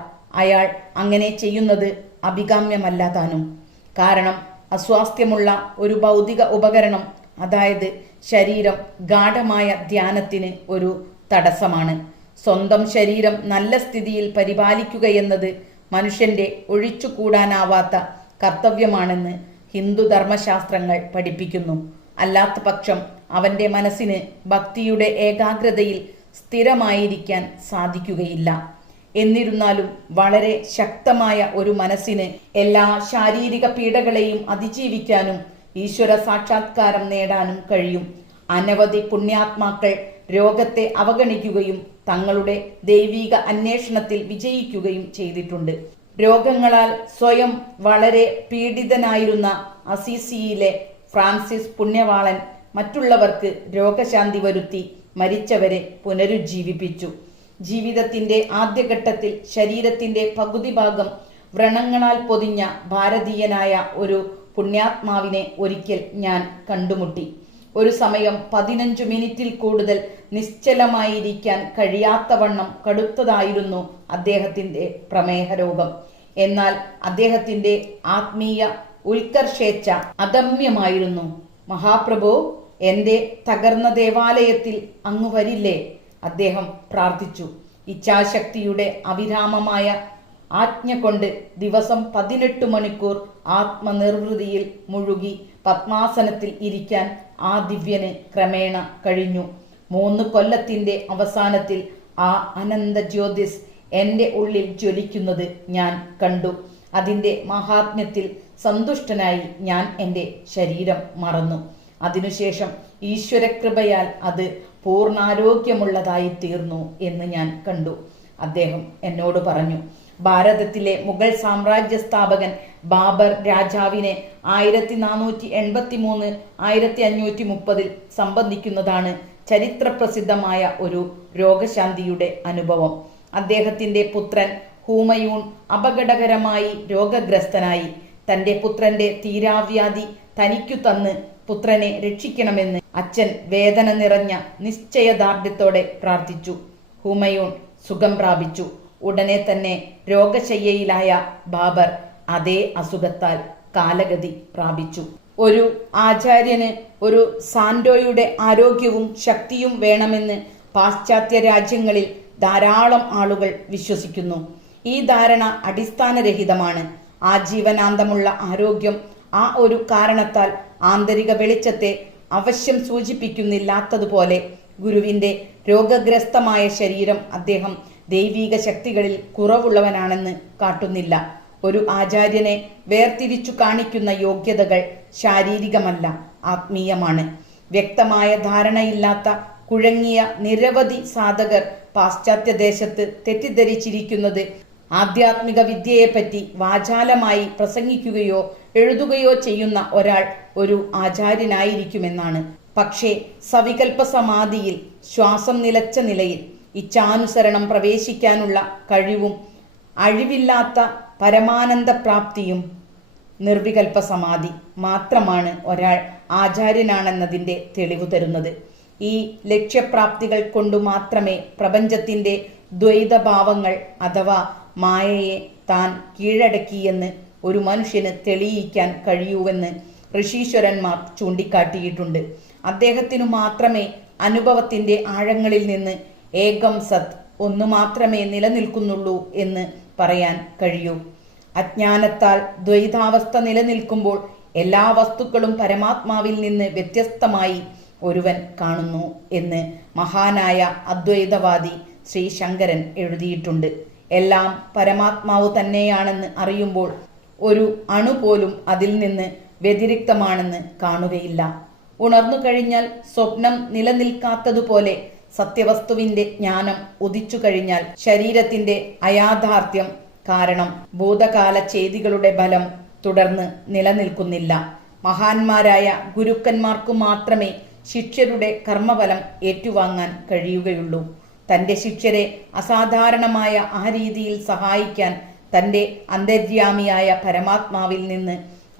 അയാൾ അങ്ങനെ ചെയ്യുന്നത് അഭികാമ്യമല്ല താനും. കാരണം അസ്വാസ്ഥ്യമുള്ള ഒരു ഭൗതിക ഉപകരണം, അതായത് ശരീരം, ഗാഢമായ ധ്യാനത്തിന് ഒരു തടസ്സമാണ്. സ്വന്തം ശരീരം നല്ല സ്ഥിതിയിൽ പരിപാലിക്കുകയെന്നത് മനുഷ്യന്റെ ഒഴിച്ചുകൂടാനാവാത്ത കർത്തവ്യമാണെന്ന് ഹിന്ദു ധർമ്മശാസ്ത്രങ്ങൾ പഠിപ്പിക്കുന്നു. അല്ലാത്ത പക്ഷം അവൻ്റെ മനസ്സിന് ഭക്തിയുടെ ഏകാഗ്രതയിൽ സ്ഥിരമായിരിക്കാൻ സാധിക്കുകയില്ല. എന്നിരുന്നാലും വളരെ ശക്തമായ ഒരു മനസ്സിന് എല്ലാ ശാരീരിക പീഡകളെയും അതിജീവിക്കാനും ഈശ്വര സാക്ഷാത്കാരം നേടാനും കഴിയും. അനവധി പുണ്യാത്മാക്കൾ രോഗത്തെ അവഗണിക്കുകയും തങ്ങളുടെ ദൈവിക അന്വേഷണത്തിൽ വിജയിക്കുകയും ചെയ്തിട്ടുണ്ട്. രോഗങ്ങളാൽ സ്വയം വളരെ പീഡിതനായിരുന്ന അസീസിയിലെ ഫ്രാൻസിസ് പുണ്യവാളൻ മറ്റുള്ളവർക്ക് രോഗശാന്തി വരുത്തി മരിച്ചവരെ പുനരുജ്ജീവിപ്പിച്ചു. ജീവിതത്തിന്റെ ആദ്യഘട്ടത്തിൽ ശരീരത്തിന്റെ പകുതി ഭാഗം വ്രണങ്ങളാൽ പൊതിഞ്ഞ ഭാരതീയനായ ഒരു പുണ്യാത്മാവിനെ ഒരിക്കൽ ഞാൻ കണ്ടുമുട്ടി. ഒരു സമയം 15 മിനിറ്റിൽ കൂടുതൽ നിശ്ചലമായിരിക്കാൻ കഴിയാത്തവണ്ണം കടുത്തതായിരുന്നു അദ്ദേഹത്തിന്റെ പ്രമേഹ രോഗം. എന്നാൽ അദ്ദേഹത്തിന്റെ ആത്മീയ ഉത്കർഷേച്ഛ അദമ്യമായിരുന്നു. മഹാപ്രഭു, എന്റെ തകർന്ന ദേവാലയത്തിൽ അങ്ങ് വരില്ലേ? അദ്ദേഹം പ്രാർത്ഥിച്ചു. ഇച്ഛാശക്തിയുടെ അവിരാമമായ ആജ്ഞ കൊണ്ട് ദിവസം 18 മണിക്കൂർ ആത്മനിർവൃതിയിൽ മുഴുകി പത്മാസനത്തിൽ ഇരിക്കാൻ ആ ദിവ്യന് ക്രമേണ കഴിഞ്ഞു. 3 കൊല്ലത്തിന്റെ അവസാനത്തിൽ ആ അനന്ത ജ്യോതിസ് എന്റെ ഉള്ളിൽ ജ്വലിക്കുന്നത് ഞാൻ കണ്ടു. അതിന്റെ മഹാത്മ്യത്തിൽ സന്തുഷ്ടനായി ഞാൻ എൻ്റെ ശരീരം മറന്നു. അതിനുശേഷം ഈശ്വരകൃപയാൽ അത് പൂർണ്ണാരോഗ്യമുള്ളതായി തീർന്നു എന്ന് ഞാൻ കണ്ടു. അദ്ദേഹം എന്നോട് പറഞ്ഞു. ഭാരതത്തിലെ മുഗൾ സാമ്രാജ്യ സ്ഥാപകൻ ബാബർ രാജാവിനെ 1483 1530 സംബന്ധിക്കുന്നതാണ് ചരിത്രപ്രസിദ്ധമായ ഒരു രോഗശാന്തിയുടെ അനുഭവം. അദ്ദേഹത്തിന്റെ പുത്രൻ ഹൂമയൂൺ അപകടകരമായി രോഗഗ്രസ്തനായി. തന്റെ പുത്രന്റെ തീരാവ്യാധി തനിക്കു തന്ന് പുത്രനെ രക്ഷിക്കണമെന്ന് അച്ഛൻ വേദന നിറഞ്ഞ നിശ്ചയദാർഢ്യത്തോടെ പ്രാർത്ഥിച്ചു. ഹുമയൂൺ സുഖം പ്രാപിച്ചു. ഉടനെ തന്നെ രോഗശയ്യയിലായ ബാബർ അതേ അസുഖത്താൽ കാലഗതി പ്രാപിച്ചു. ഒരു ആചാര്യന് ഒരു സാന്റോയുടെ ആരോഗ്യവും ശക്തിയും വേണമെന്ന് പാശ്ചാത്യ രാജ്യങ്ങളിൽ ധാരാളം ആളുകൾ വിശ്വസിക്കുന്നു. ഈ ധാരണ അടിസ്ഥാനരഹിതമാണ്. ആജീവനാന്തമുള്ള ആരോഗ്യം ആ ഒരു കാരണത്താൽ ആന്തരിക വെളിച്ചത്തെ അവശ്യം സൂചിപ്പിക്കുന്നില്ലാത്തതുപോലെ ഗുരുവിന്റെ രോഗഗ്രസ്തമായ ശരീരം അദ്ദേഹം ദൈവിക ശക്തികളിൽ കുറവുള്ളവനാണെന്ന് കാട്ടുന്നില്ല. ഒരു ആചാര്യനെ വേർതിരിച്ചു കാണിക്കുന്ന യോഗ്യതകൾ ശാരീരികമല്ല, ആത്മീയമാണ്. വ്യക്തമായ ധാരണയില്ലാത്ത കുഴങ്ങിയ നിരവധി സാധകർ പാശ്ചാത്യ ദേശത്ത് തെറ്റിദ്ധരിച്ചിരിക്കുന്നത് ആധ്യാത്മിക വിദ്യയെപ്പറ്റി വാചാലമായി പ്രസംഗിക്കുകയോ എഴുതുകയോ ചെയ്യുന്ന ഒരാൾ ഒരു ആചാര്യനായിരിക്കുമെന്നാണ്. പക്ഷേ സവികൽപ്പ സമാധിയിൽ ശ്വാസം നിലച്ച നിലയിൽ ഇച്ഛാനുസരണം പ്രവേശിക്കാനുള്ള കഴിവും അഴിവില്ലാത്ത പരമാനന്ദ പ്രാപ്തിയും നിർവികൽപ്പ സമാധി മാത്രമാണ് ഒരാൾ ആചാര്യനാണെന്നതിൻ്റെ തെളിവ് തരുന്നത്. ഈ ലക്ഷ്യപ്രാപ്തികൾ കൊണ്ടു മാത്രമേ പ്രപഞ്ചത്തിന്റെ ദ്വൈതഭാവങ്ങൾ അഥവാ മായയെ താൻ കീഴടക്കിയെന്ന് ഒരു മനുഷ്യന് തെളിയിക്കാൻ കഴിയൂവെന്ന് ഋഷീശ്വരന്മാർ ചൂണ്ടിക്കാട്ടിയിട്ടുണ്ട്. അദ്ദേഹത്തിനു മാത്രമേ അനുഭവത്തിന്റെ ആഴങ്ങളിൽ നിന്ന് ഏകം സത്, ഒന്നു മാത്രമേ നിലനിൽക്കുന്നുള്ളൂ എന്ന് പറയാൻ കഴിയൂ. അജ്ഞാനത്താൽ ദ്വൈതാവസ്ഥ നിലനിൽക്കുമ്പോൾ എല്ലാ വസ്തുക്കളും പരമാത്മാവിൽ നിന്ന് വ്യത്യസ്തമായി ഒരുവൻ കാണുന്നു എന്ന് മഹാനായ അദ്വൈതവാദി ശ്രീ ശങ്കരൻ എഴുതിയിട്ടുണ്ട്. എല്ലാം പരമാത്മാവ് തന്നെയാണെന്ന് അറിയുമ്പോൾ ഒരു അണു പോലും അതിൽ നിന്ന് വ്യതിരിക്തമാണെന്ന് കാണുകയില്ല. ഉണർന്നു കഴിഞ്ഞാൽ സ്വപ്നം നിലനിൽക്കാത്തതുപോലെ സത്യവസ്തുവിന്റെ ജ്ഞാനം ഉദിച്ചു കഴിഞ്ഞാൽ ശരീരത്തിന്റെ അയാഥാർത്ഥ്യം കാരണം ഭൂതകാല ചെയ്തികളുടെ ബലം തുടർന്ന് നിലനിൽക്കുന്നില്ല. മഹാന്മാരായ ഗുരുക്കന്മാർക്കു മാത്രമേ ശിഷ്യരുടെ കർമ്മഫലം ഏറ്റുവാങ്ങാൻ കഴിയുകയുള്ളൂ. തന്റെ ശിഷ്യരെ അസാധാരണമായ ആ രീതിയിൽ സഹായിക്കാൻ തന്റെ അന്തര്യാമിയായ പരമാത്മാവിൽ നിന്ന്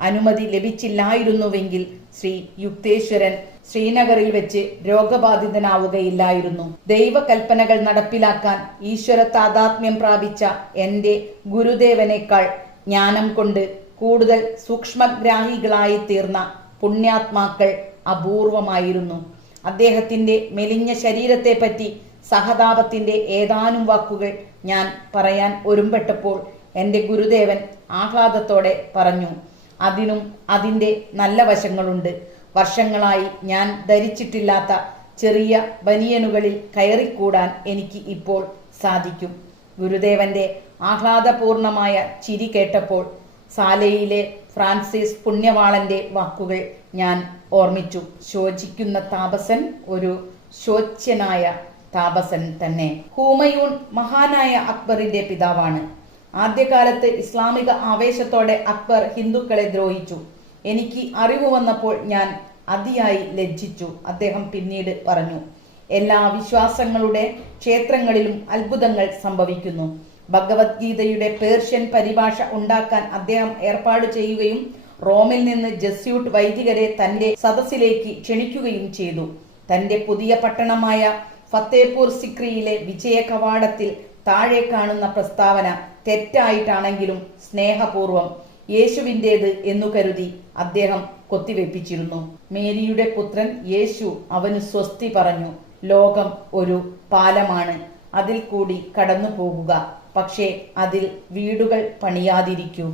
അനുമതി ലഭിച്ചില്ലായിരുന്നുവെങ്കിൽ ശ്രീ യുക്തേശ്വരൻ ശ്രീനഗറിൽ വെച്ച് രോഗബാധിതനാവുകയില്ലായിരുന്നു. ദൈവകൽപ്പനകൾ നടപ്പിലാക്കാൻ ഈശ്വര താതാത്മ്യം പ്രാപിച്ച എൻ്റെ ഗുരുദേവനേക്കാൾ ജ്ഞാനം കൊണ്ട് കൂടുതൽ സൂക്ഷ്മഗ്രാഹികളായി തീർന്ന പുണ്യാത്മാക്കൾ അപൂർവമായിരുന്നു. അദ്ദേഹത്തിന്റെ മെലിഞ്ഞ ശരീരത്തെപ്പറ്റി സഹതാപത്തിന്റെ ഏതാനും വാക്കുകൾ ഞാൻ പറയാൻ ഒരുമ്പെട്ടപ്പോൾ എൻ്റെ ഗുരുദേവൻ ആഹ്ലാദത്തോടെ പറഞ്ഞു, അതിനും അതിൻ്റെ നല്ല വശങ്ങളുണ്ട്. വർഷങ്ങളായി ഞാൻ ധരിച്ചിട്ടില്ലാത്ത ചെറിയ ബനിയനുകളിൽ കയറിക്കൂടാൻ എനിക്ക് ഇപ്പോൾ സാധിക്കും. ഗുരുദേവന്റെ ആഹ്ലാദപൂർണമായ ചിരി കേട്ടപ്പോൾ സാലയിലെ ഫ്രാൻസിസ് പുണ്യവാളന്റെ വാക്കുകൾ ഞാൻ ഓർമ്മിച്ചു. ശോചിക്കുന്ന താപസൻ ഒരു ശോച്യനായ താപസൻ തന്നെ. ഹുമയൂൺ മഹാനായ അക്ബറിന്റെ പിതാവാണ്. ആദ്യകാലത്ത് ഇസ്ലാമിക ആവേശത്തോടെ അക്ബർ ഹിന്ദുക്കളെ ദ്രോഹിച്ചു. എനിക്ക് അറിവ് വന്നപ്പോൾ ഞാൻ അതിയായി ലജ്ജിച്ചു. അദ്ദേഹം പിന്നീട് പറഞ്ഞു, എല്ലാ വിശ്വാസങ്ങളുടെ ക്ഷേത്രങ്ങളിലും അത്ഭുതങ്ങൾ സംഭവിക്കുന്നു. ഭഗവത്ഗീതയുടെ പേർഷ്യൻ പരിഭാഷ ഉണ്ടാക്കാൻ അദ്ദേഹം ഏർപ്പാട് ചെയ്യുകയും റോമിൽ നിന്ന് ജസ്യൂട്ട് വൈദികരെ തന്റെ സദസ്സിലേക്ക് ക്ഷണിക്കുകയും ചെയ്തു. തന്റെ പുതിയ പട്ടണമായ ഫത്തേപൂർ സിക്രിയിലെ വിജയ കവാടത്തിൽ താഴെ കാണുന്ന പ്രസ്താവന തെറ്റായിട്ടാണെങ്കിലും സ്നേഹപൂർവം യേശുവിൻ്റേത് എന്നു കരുതി അദ്ദേഹം കൊത്തിവെപ്പിച്ചിരുന്നു. മേരിയുടെ പുത്രൻ യേശു അവന് സ്വസ്തി പറഞ്ഞു. ലോകം ഒരു പാലമാണ്, അതിൽ കൂടി കടന്നു പോകുക, പക്ഷേ അതിൽ വീടുകൾ പണിയാതിരിക്കൂ.